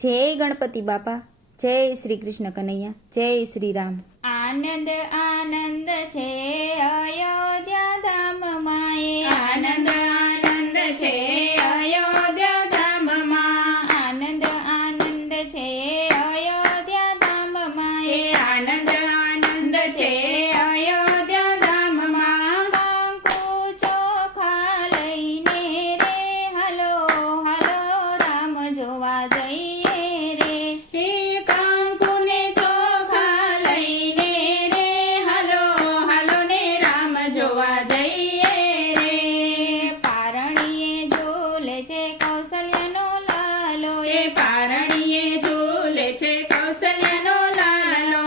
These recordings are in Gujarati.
જય ગણપતિ બાપા, જય શ્રી કૃષ્ણ કનૈયા, જય શ્રી રામ। આનંદ આનંદ છે અયોધ્યા ધામમાં, એ આનંદ આનંદ છે અયોધ્યા ધામમાં, આનંદ આનંદ છે અયોધ્યા ધામમાં, એ આનંદ આનંદ છે અયોધ્યા ધામમાં। કંકુ ચોખા લઈને રે હાલો હાલો રામ જોવા જઈએ રે, હે કંકુને ચોખા લઈને રે હાલો હાલો ને રામ જોવા જઈએ રે। પારણીએ ઝૂલે છે કૌશલ્યનો લાલો, એ પારણીએ ઝૂલે છે કૌશલ્યનો લાલો,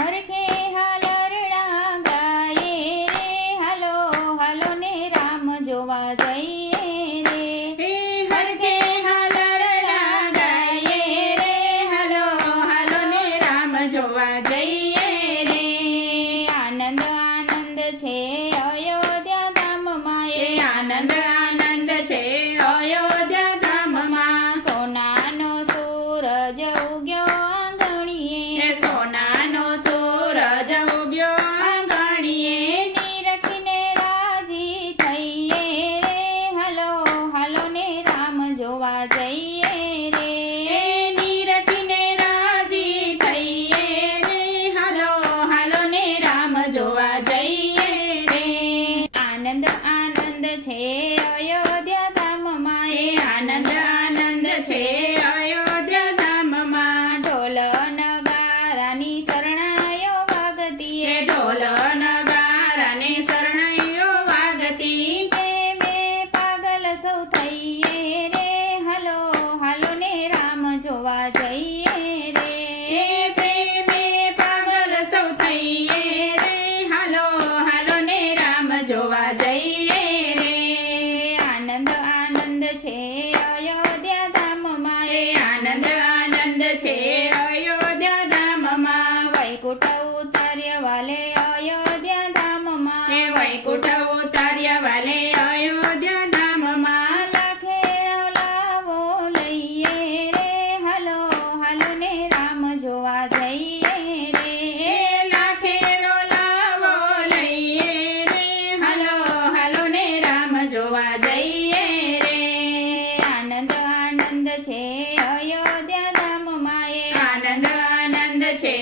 હરખે હાલરડા ગાયે રે હાલો હાલો ને રામ જોવા જઈએ રે, હે હરખે હાલરડા ગાયે રે હાલો હાલો ને રામ જોવા જઈએ રે। આનંદ આનંદ છે અયોધ્યા ધામમાં, એ આનંદ આનંદ છે અયોધ્યા ધામમાં। સોનાનો સૂરજ ઉગ્યો આંગણીએ, સોનાનો સૂરજ ઉગ્યો આંગણીએ, નીરખીને રાજી થઈએ રે હાલો હાલો ને રામ જોવા જઈએ રે, નીરખીને રાજી થઈએ રે હાલો હાલો ને રામ જોવા જઈએ રે। આનંદ આનંદ છે અયોધ્યા ધામમાં, એ આનંદ આનંદ છે અયોધ્યા ધામમાં। ઢોલ નગારાની શરણાઈઓ વાગતી, એ ઢોલ નગારાની શરણાઈઓ વાગતી, પ્રેમે પાગલ સૌ થઈએ રે હાલો હાલો ને રામ જોવા જઈએ રે, એ પ્રેમે પાગલ સૌ થઈએ રે હાલો હાલો ને રામ જોવા જઈએ રે। આનંદ આનંદ છે અયોધ્યા ધામમાં, એ આનંદ આનંદ છે અયોધ્યા ધામમાં। વૈકુંઠ ઉતાર્યા વાલે અયોધ્યા ધામમાં, એ વૈકુંઠ ઉતાર્યા વાલે અયોધ્યા ધામમાં। લાખેરો લાવો લઈએ રે હાલો હાલો ને રામ જોવા જઈએ રે, લાખેરો લાવો લઈએ રે હાલો હાલો ને રામ જોવા જઈએ રે। આનંદ આનંદ છે અયોધ્યા ધામમાં, એ આનંદ આનંદ છે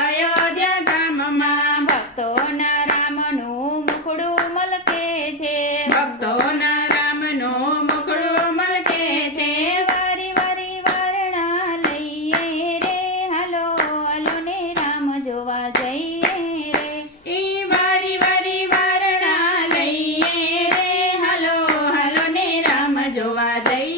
અયોધ્યા ધામમાં। ભક્તોના રામનું મુખડું મલકે છે, ભક્તોના રામનું મુખડું મલકે છે, વારી વારી વારણા લઈએ રે હાલો હાલો ને રામ જોવા જઈએ રે, એ વારી વારી વારણા લઈએ રે હાલો હાલો ને રામ જોવા જઈએ